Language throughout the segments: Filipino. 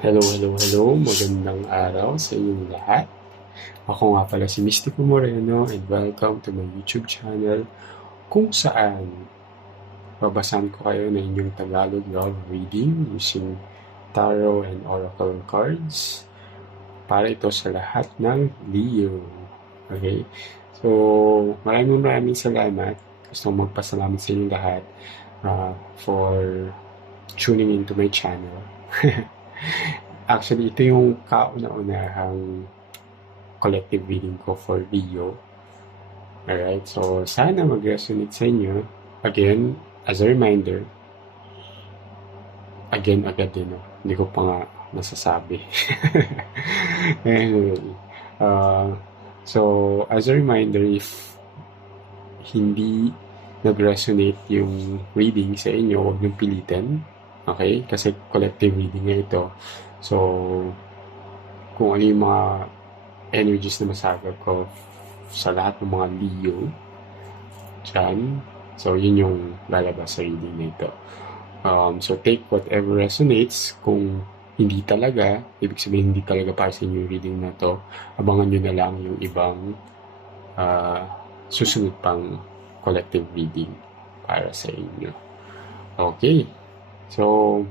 Hello, hello, hello. Magandang araw sa inyong lahat. Ako nga pala si Mystico Moreno and welcome to my YouTube channel kung saan babasahan ko kayo ng inyong Tagalog love reading using tarot and oracle cards para ito sa lahat ng Leo. Okay? So, maraming salamat. Gusto kong magpasalamat sa inyong lahat for tuning into my channel. Actually, ito yung kauna-unahang collective reading ko for Leo. Alright, so sana mag-resonate sa inyo. Again, as a reminder, again, agad din, no? Hindi ko pa nga nasasabi. Anyway, so as a reminder, if hindi nag-resonate yung reading sa inyo, huwag niyong pilitin. Okay? Kasi collective reading nga ito. So, kung ano yung mga energies na masagap ko sa lahat ng mga Leo dyan, so yun yung lalabas sa reading na ito. So, take whatever resonates. Kung hindi talaga, ibig sabihin hindi talaga para sa inyo yung reading na to, abangan nyo na lang yung ibang susunod pang collective reading para sa inyo. Okay. So,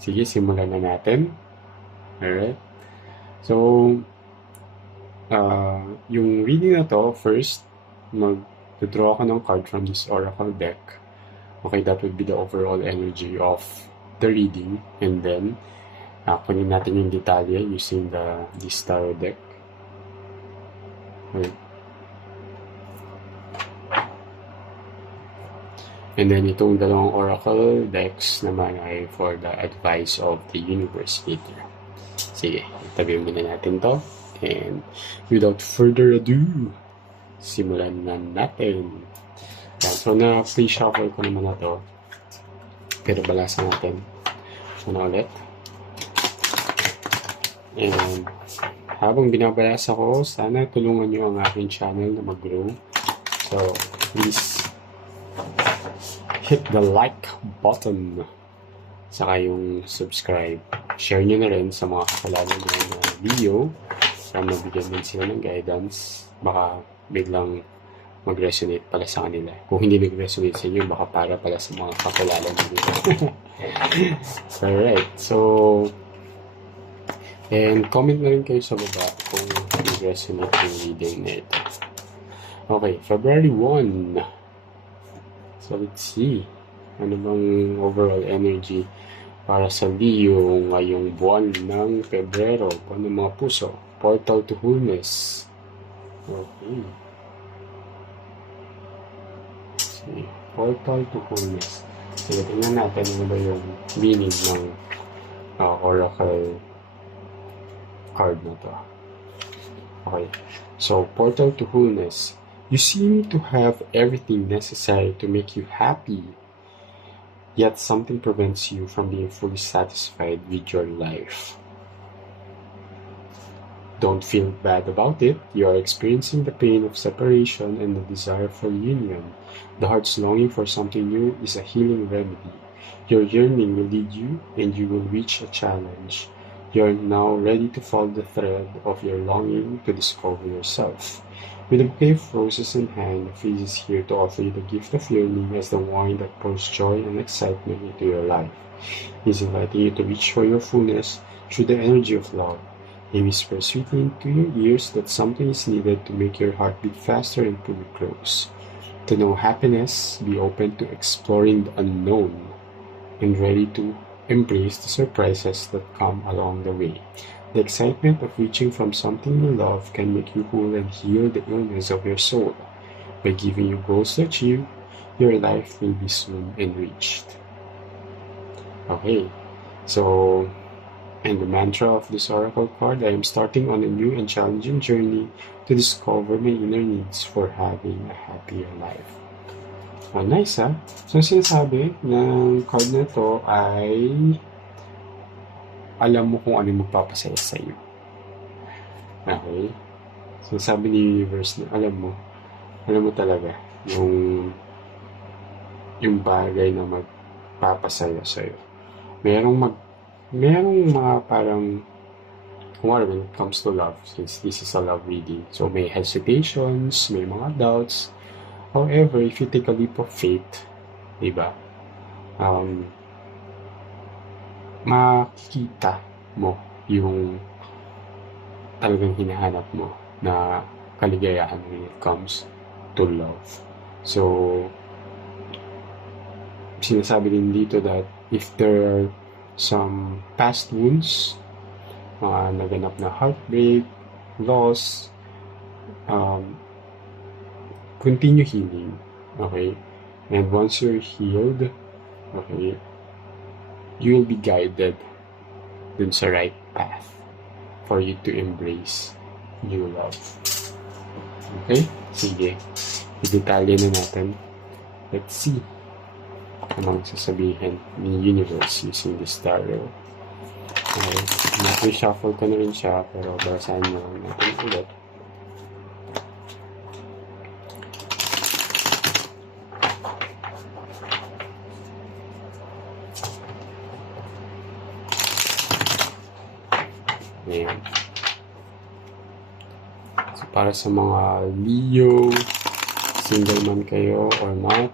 sige, simulan na natin. Alright. So, yung reading na to, first, mag-draw ako ng card from this oracle deck. Okay, that would be the overall energy of the reading. And then, kunin natin yung detalye using this tarot deck. Okay. And then, itong dalawang oracle decks naman ay for the advice of the universe later. Sige, tabi muna natin to. And without further ado, simulan na natin. So, na-free shuffle ko naman na to. Pero balasan natin. Una ulit. And habang binabalasa ko, sana tulungan nyo ang aking channel na mag-grow. So, please hit the like button. Saka yung subscribe. Share nyo na rin sa mga kakilala nyo na Leo para mabigyan din sila ng guidance. Baka biglang mag-resonate pala sa kanila. Kung hindi nag-resonate sa inyo, baka para pala sa mga kakilala nyo. Alright, so and comment na rin kayo sa baba kung nag-resonate yung reading na ito. Okay, February 1. So let's see. Ano bang overall energy para sa Leo ngayong buwan ng Pebrero? Buwan ng mga puso. Portal to wholeness. Okay. See. Portal to wholeness. Sige, tingnan natin ano ba yung meaning ng oracle card na to. Okay. So, portal to wholeness. You seem to have everything necessary to make you happy, yet something prevents you from being fully satisfied with your life. Don't feel bad about it. You are experiencing the pain of separation and the desire for union. The heart's longing for something new is a healing remedy. Your yearning will lead you, and you will reach a challenge. You are now ready to follow the thread of your longing to discover yourself. With a bouquet of roses in hand, the face is here to offer you the gift of yearning as the wine that pours joy and excitement into your life. He is inviting you to reach for your fullness through the energy of love. He whispers sweetly into your ears that something is needed to make your heart beat faster and pull you close. To know happiness, be open to exploring the unknown and ready to embrace the surprises that come along the way. The excitement of reaching from something you love can make you whole and heal the illness of your soul. By giving you goals to achieve, your life will be soon enriched. Okay, so, and the mantra of this oracle card, I am starting on a new and challenging journey to discover my inner needs for having a happier life. Oh, nice ha? So, sinasabi ng card na to ay alam mo kung ano yung magpapasaya sa iyo. Okay? So, sabi ni universe na alam mo talaga yung bagay na magpapasaya sa iyo. Merong merong mga parang, when it comes to love, since this is a love reading, so may hesitations, may mga doubts. However, if you take a leap of faith, diba, makikita mo yung talagang hinahanap mo na kaligayahan when it comes to love. So, sinasabi din dito that if there are some past wounds, mga naganap na heartbreak, loss, continue healing, okay? And once you're healed, okay, you will be guided dun sa right path for you to embrace new love. Okay? Sige. I-detalye na natin. Let's see anong sasabihin ni Universe using this tarot. Okay. Na-reshuffle ko na rin siya, pero basahin na natin ulit. Ayan. So, para sa mga Leo, single man kayo or not,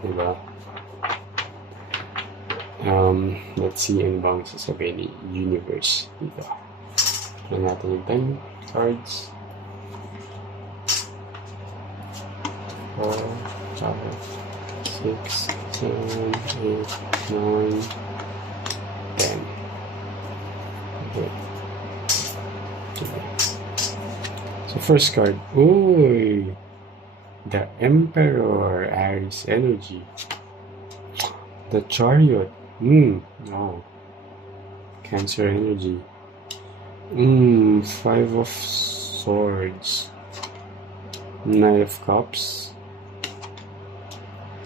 diba? Let's see ano bang sasabihin ni Universe dito. Tignan natin yung 10 cards. 4, 5, 6, 7, 8, 9, 10. Okay. So first card, uy, the Emperor, Aries energy. The Chariot, no. Cancer energy. 5 of Swords. Knight of Cups.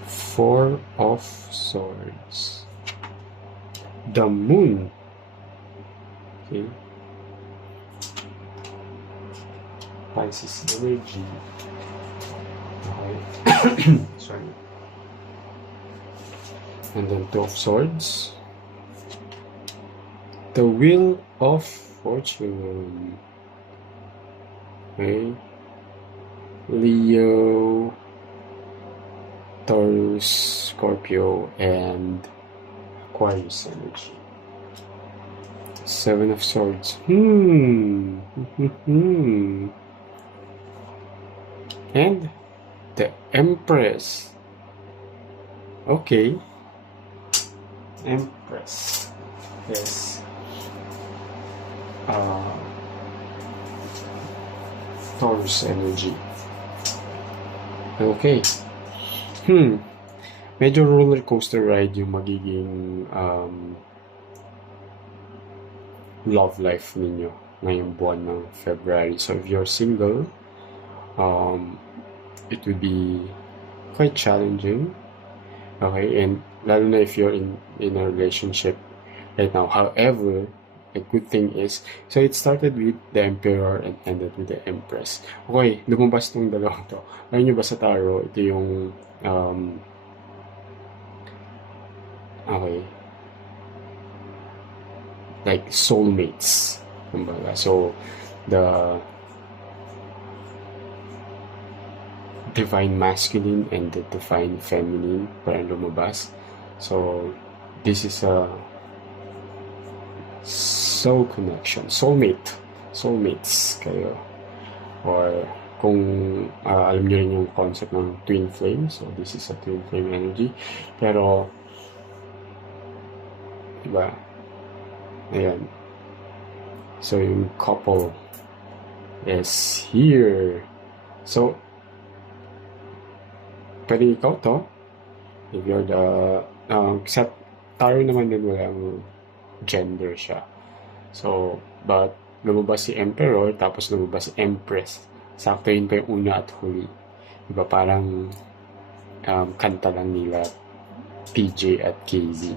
4 of Swords. The Moon. Okay. Pisces energy. Okay. Sorry. And then 2 of Swords. The Wheel of Fortune. Okay. Leo, Taurus, Scorpio, and Aquarius energy. 7 of Swords. And the Empress. Okay. Empress is Taurus energy. Okay. Medyo roller coaster ride yung magiging love life ninyo ngayong buwan ng February. So if you're single, it would be quite challenging. Okay, and lalo na if you're in a relationship right now. However, a good thing is, so it started with the Emperor and ended with the Empress. Okay, lumabas tong dalawang to. Alam nyo ba sa tarot, ito yung okay, like soulmates. Kumbaga. So, the divine masculine and the divine feminine parang lumabas. So, this is a soul connection, soulmates kayo. Or kung alam nyo rin yung concept ng twin flame, so this is a twin flame energy. Pero, diba? Ayan. So, yung couple is here. So, pwede ikaw to. If you're the, sa tarot naman din walang gender siya. So, but lumabas si Emperor, tapos lumabas si Empress. Sakto yun pa yung una at huli. Diba parang kanta lang nila TJ at KZ.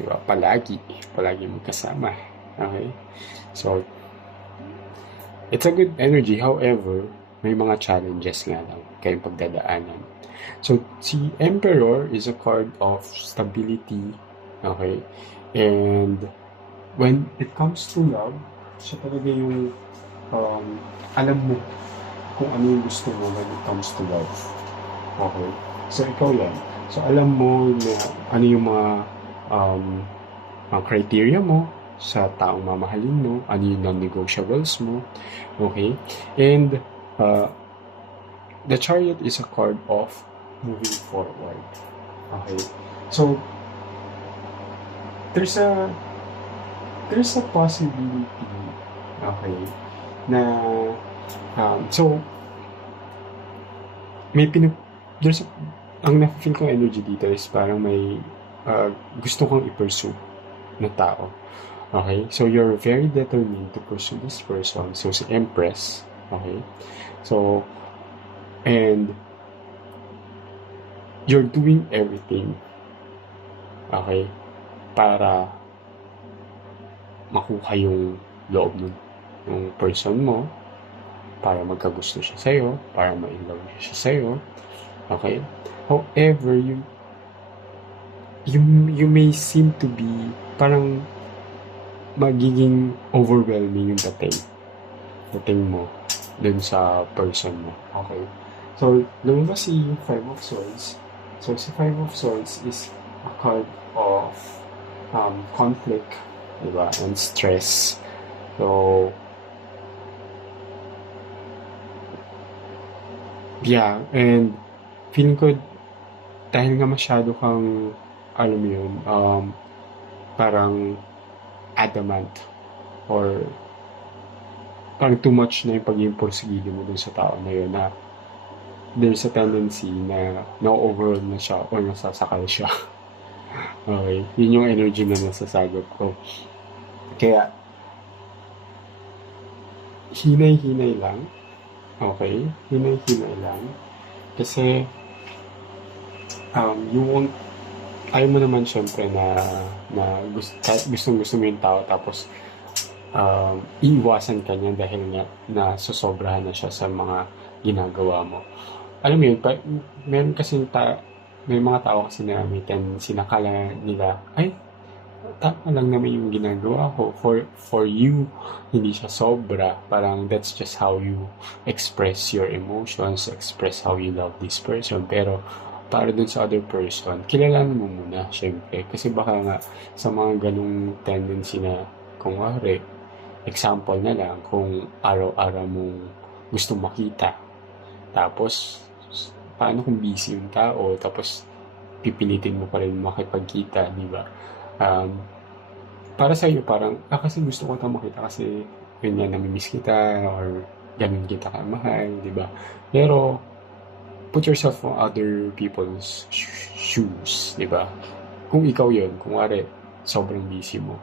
Diba? Palagi magkasama. Okay? So, it's a good energy. However, may mga challenges nga lang kayong pagdadaanan. So, si Emperor is a card of stability, Okay? And when it comes to love, siya talaga yung um, alam mo kung ano yung gusto mo when it comes to love. Okay? So, ikaw yan. So, alam mo na ano yung um, mga criteria mo sa taong mamahalin mo, ano yung non-negotiables mo. Okay? And the Chariot is a card of moving forward. Okay? So, there's a possibility, okay, na so may there's a, ang na-feel kong energy dito is parang may gusto kong i-pursue na tao. Okay? So, you're very determined to pursue this person. So, si Empress. Okay? So, and you're doing everything, okay, para makuha yung loob ng person mo, para magkagusto siya sa'yo, para ma-inlove siya sa'yo. Okay? However, you may seem to be parang magiging overwhelming yung dating mo dun sa person mo. Okay? So, lumabas si Five of Swords. So, si Five of Swords is a card of conflict, diba? And stress. So, yeah, and feeling ko dahil nga masyado kang, alam mo yun, parang adamant or parang too much na yung pagiging porsigido mo dun sa tao na yun na there's a tendency na na-overall na siya or nasasakal siya. Okay? Yun yung energy na nasasagap ko. Kaya, hinay-hinay lang. Okay? Hinay-hinay lang. Kasi, you won't, ayaw mo naman syempre na gusto mo yung tao tapos iiwasan ka niya dahil nga nasosobrahan na siya sa mga ginagawa mo. Alam mo yun, meron kasi may mga tao kasi na may tendency na kala nila, ay, tama lang naman yung ginagawa ko. For you, hindi siya sobra. Parang that's just how you express your emotions, express how you love this person. Pero para dun sa other person, kilalanin mo muna, syempre. Kasi baka nga sa mga ganung tendency na, kung wari, example na lang, kung araw-araw mong gusto makita, tapos, paano kung busy yung tao, tapos pipilitin mo pa rin makipagkita, di ba? Para sa iyo parang, kasi gusto ko ito makita kasi yun yan, namimiss kita, or ganun kita kamahal, di ba? Pero, put yourself on other people's shoes, di ba? Kung ikaw yun, kung wari, sobrang busy mo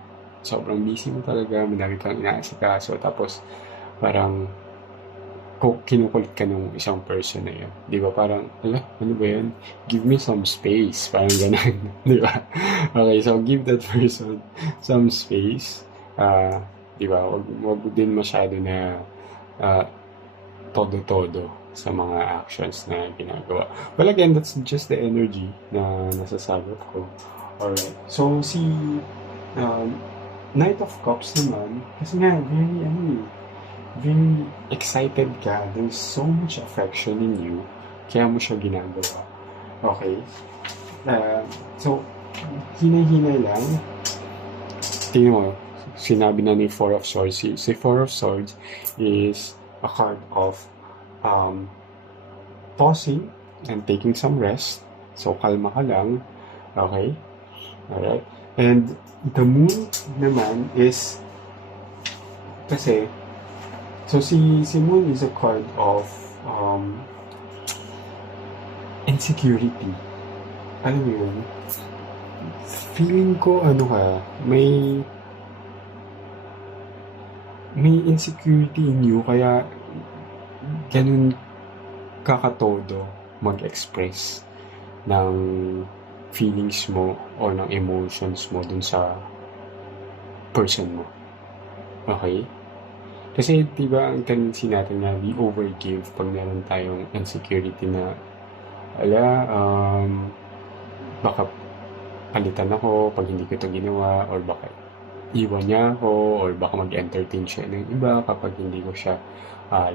talaga, madami kang inaasikaso, tapos parang kinukulit ka ng isang person na yun. Di ba? Parang, ano ba yun? Give me some space. Parang ganun. Di ba? Okay, so give that person some space. Di ba? Wag din masyado na todo-todo sa mga actions na ginagawa. Well, again, that's just the energy na nasasagot ko. Alright. So, si Knight of Cups naman, kasi nga, very excited ka. There's so much affection in you. Kaya mo siya ginagawa. Okay? So, hinay-hinay lang. Tingnan mo, sinabi na ni Four of Swords. Si Four of Swords is a card of pausing and taking some rest. So, kalma ka lang. Okay? Alright? And the Moon naman is kasi so si Moon is a card of insecurity. Alam mo yun? Feeling ko may insecurity in you kaya ganun kakatodo mag-express ng feelings mo o ng emotions mo dun sa person mo. Okay? Kasi diba ang tendency natin na we overgive pag meron tayong insecurity na baka palitan ako pag hindi ko ito ginawa, or baka iwan niya ako, or baka mag-entertain siya ng iba kapag hindi ko siya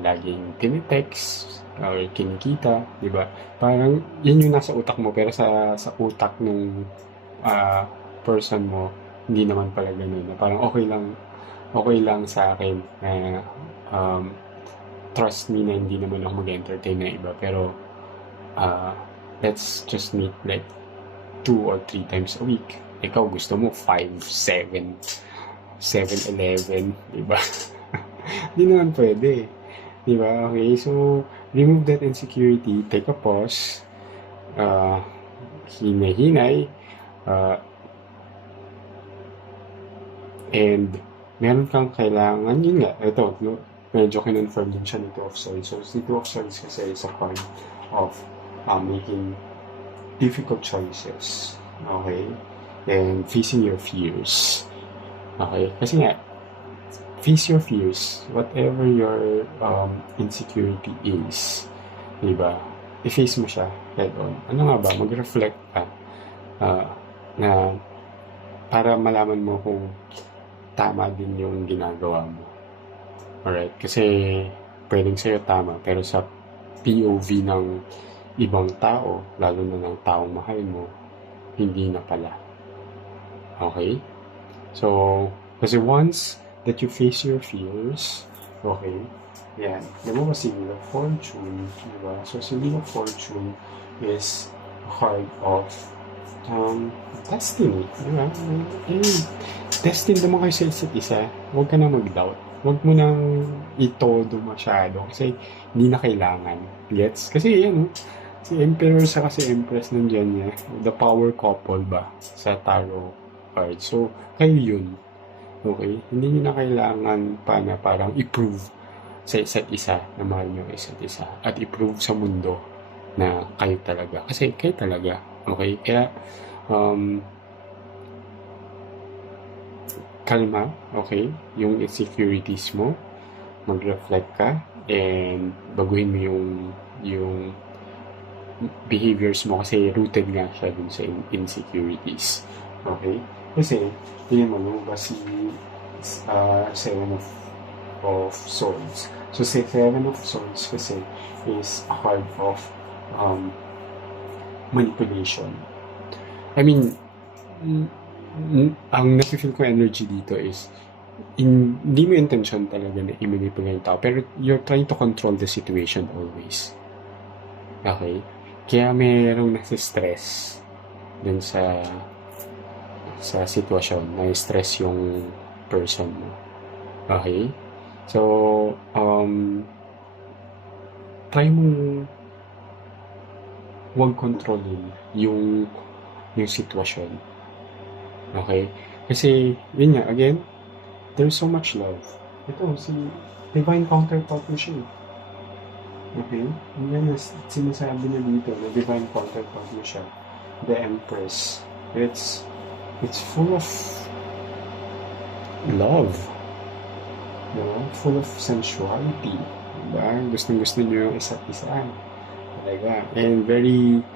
laging tinitext or kinikita, di ba? Parang yun yung nasa utak mo, pero sa utak nung person mo, hindi naman pala ganun. Na parang okay lang sa akin na um, trust me na hindi naman ako mag-entertain ng iba, pero uh, let's just meet like 2 or 3 times a week. Ikaw gusto mo 5, 7, 7-Eleven, di ba? Di naman pwede. Di ba? Okay, so remove that insecurity, take a pause, uh, hinay-hinay, uh, and meron kang kailangan, yun nga, ito, no, medyo kinonfirm din siya ni Two of Swords. So, si Two of Swords kasi is a card of making difficult choices. Okay? And facing your fears. Okay? Kasi nga, face your fears. Whatever your insecurity is. Diba? I-face mo siya head on. Ano nga ba? Mag-reflect ka. Na para malaman mo kung tama din yung ginagawa mo. Alright? Kasi pwedeng sa'yo tama, pero sa POV ng ibang tao, lalo na ng taong mahal mo, hindi na pala. Okay? So, kasi once that you face your fears, okay, yan, diba si Wheel of Fortune, diba? So, si Wheel of Fortune is a card of destiny, diba? Destined naman kayo sa isa't isa. Huwag ka na mag-doubt. Huwag mo nang itodo masyado kasi hindi na kailangan. Gets? Kasi yan, si Emperor sa kasi Empress nandyan niya. The power couple ba sa tarot card. So, kayo yun. Okay? Hindi nyo na kailangan pa na parang i-prove sa isa't isa na mahal nyo isa't isa. At i-prove sa mundo na kayo talaga. Kasi kayo talaga. Okay? Kaya, kalma, okay? Yung insecurities mo, mag-reflect ka, and baguhin mo yung behaviors mo kasi rooted nga siya dun sa insecurities. Okay? Kasi, tingnan mo, lumabas si Seven of Swords. So, si Seven of Swords kasi is a card of manipulation. I mean, ang nafe-feel ko energy dito is hindi mo intention talaga na i-manipulate yung tao, pero you're trying to control the situation always. Okay? Kaya merong nasi-stress dun sa sitwasyon, na-stress yung person mo. Okay? So, try mong huwag kontrolin yung sitwasyon. Okay? Kasi, yun nga, again, there's so much love. Ito, si divine counterpart mo siya. Okay? Yan na sinasabi niya dito na divine counterpart mo siya. The Empress. It's full of love. Diba? Full of sensuality. Diba? Gusto niyo yung isa't isa. Talaga. And very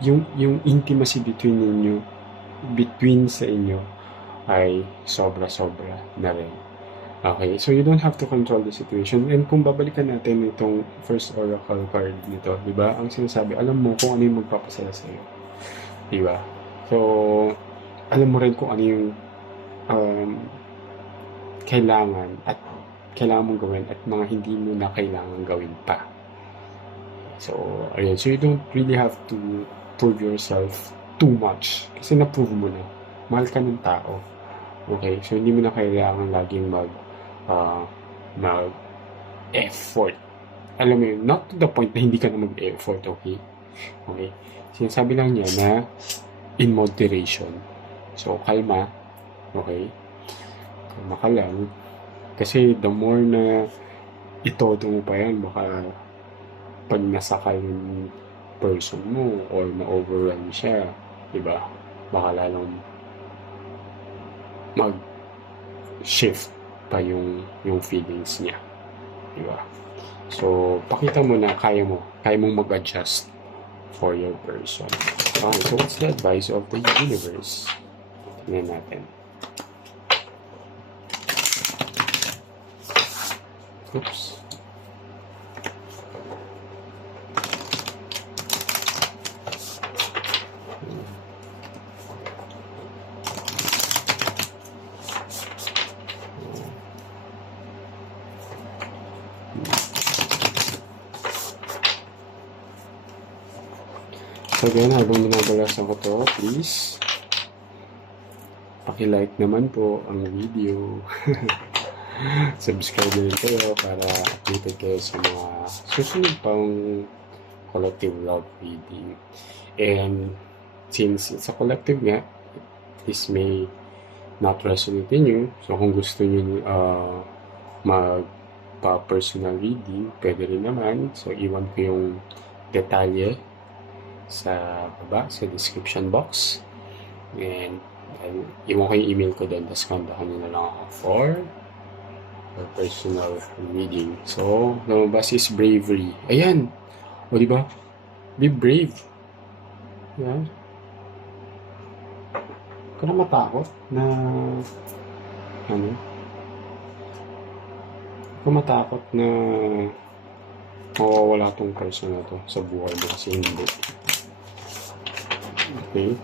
yung intimacy between sa inyo ay sobra-sobra na rin. Okay? So, you don't have to control the situation. And kung babalikan natin itong first oracle card nito, di ba? Ang sinasabi, alam mo kung ano yung magpapasaya sa'yo. Di ba? So, alam mo rin kung ano yung kailangan mong gawin at mga hindi mo na kailangan gawin pa. So, ayun. So, you don't really have to prove yourself too much. Kasi na-prove mo na. Mahal ka ng tao. Okay? So, hindi mo na kailangan laging mag-effort. Alam mo yun, not to the point na hindi ka na mag-effort, okay? Okay? Sinasabi lang niya na in moderation. So, kalma. Okay? Kalma ka lang. Kasi the more na itodo mo pa yan, baka pag nasakal yung person mo or ma-overwhelm siya, diba? Baka lalong mag-shift pa yung feelings niya, diba? So, pakita mo na kaya mong mag-adjust for your person. Okay, so what's the advice of the universe? Tingnan natin. Oops. So again, habang binabalasan ko to, please, paki-like naman po ang video. Subscribe din kayo para updated kayo sa mga susunod pang collective love reading. And since it's a collective nga, this may not resonate in you. So kung gusto nyo magpa-personal reading, pwede rin naman. So iwan ko yung detalye sa baba, sa description box. And iwan ko yung email ko doon, tapos kontahan nyo na lang ako for personal reading. So, lumabas is bravery. Ayan! O diba? Be brave. Yan. Huwag ka na matakot na huwag ka matakot na mawawala tong person na to sa buhay mo kasi hindi. Okay.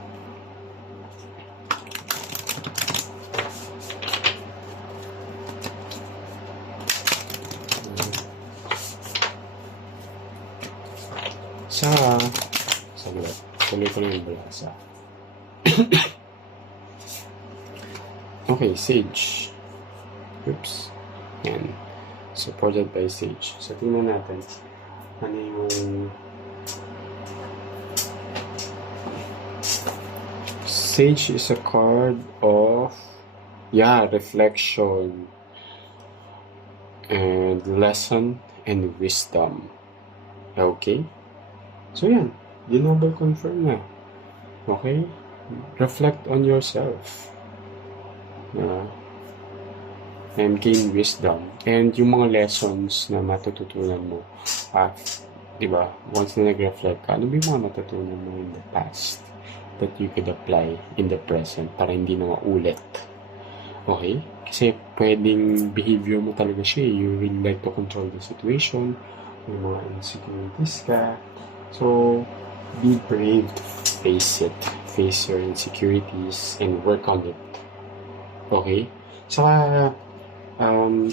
Saglit. Tuloy ko lang yung balasa. Okay, Sage. Oops. Yan. Supported by Sage. So, tingnan natin. Ano yung Sage is a card of reflection and lesson and wisdom. Okay? So yan, ginobal confirm na. Okay? Reflect on yourself. And gain wisdom. And yung mga lessons na matututunan mo, diba? Once na nag-reflect ka, ano ba yung mga matutunan mo in the past that you could apply in the present para hindi na maulit? Okay? Kasi pwedeng behavior mo talaga siya. You really like to control the situation. May mga insecurities ka. So, be brave to face it. Face your insecurities and work on it. Okay? Saka, yung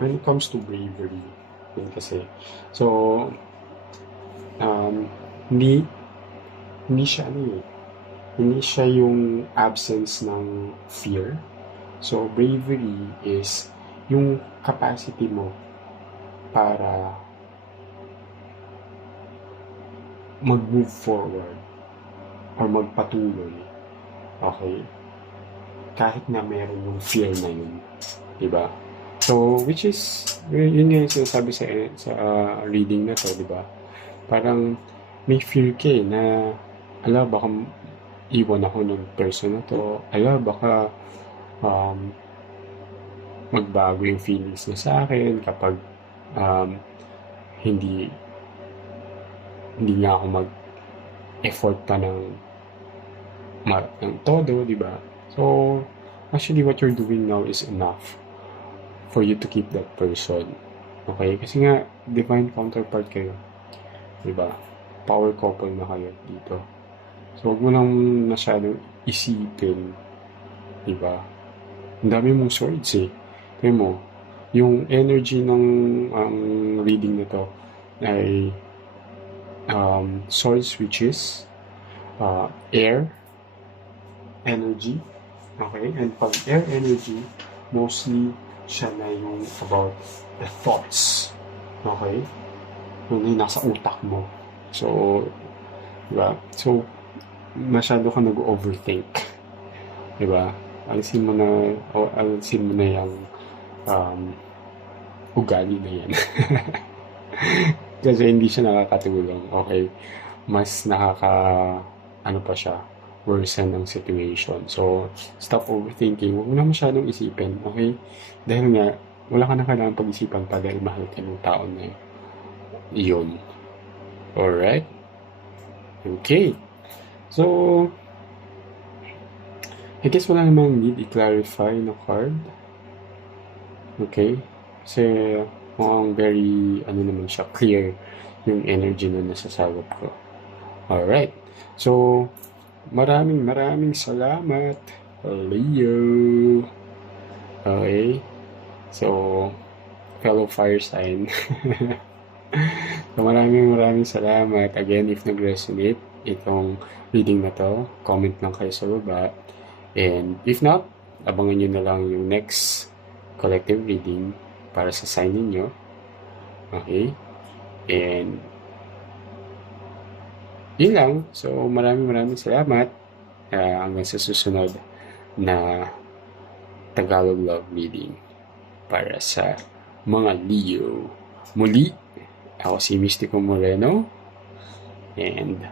when it comes to bravery, yun kasi, so, hindi siya yung absence ng fear. So, bravery is yung capacity mo para mag-move forward or magpatuloy. Okay? Kahit na meron yung fear na yun. Diba? So, which is, yun nga yung sinasabi sa reading na to, diba? Parang may fear ka na, baka iwan ako ng person na to. Baka magbago yung feelings niya sa akin kapag hindi nga ako mag-effort pa ng todo, di ba? So, actually, what you're doing now is enough for you to keep that person. Okay? Kasi nga, divine counterpart kayo. Di ba? Power couple na kayo dito. So, huwag mo lang masyadong isipin. Di ba? Ang dami mong swords eh. Kaya mo, yung energy ng reading na to ay swords, which is air energy. Okay? And pag air energy, mostly siya na yung about the thoughts. Okay? Yung nasa utak mo. So, diba? So, masyado ka nag-overthink. Diba? Alisin mo na yung ugali na yan. Kasi hindi siya nakakatulong. Okay? Mas pa siya, worsen ng situation. So, stop overthinking. Huwag mo na masyadong isipin. Okay? Dahil nga, wala ka na kailangan pag-isipan pa dahil mahal ka ng tao na yun. Alright? Okay. So, I guess wala namang need i-clarify na card. Okay? Kasi mukhang very, naman siya, clear yung energy na nasasagap ko. Alright. So, maraming salamat, Leo. Okay? So, fellow fire sign. So, maraming salamat. Again, if nag-resonate itong reading na to, comment lang kayo sa baba. And if not, abangan nyo na lang yung next collective reading para sa sign ninyo. Okay? And yun lang. So, maraming salamat. Hanggang sa susunod na Tagalog Love Reading para sa mga Leo. Muli, ako si Mystico Moreno. And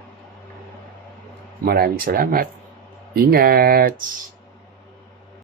maraming salamat. Ingat!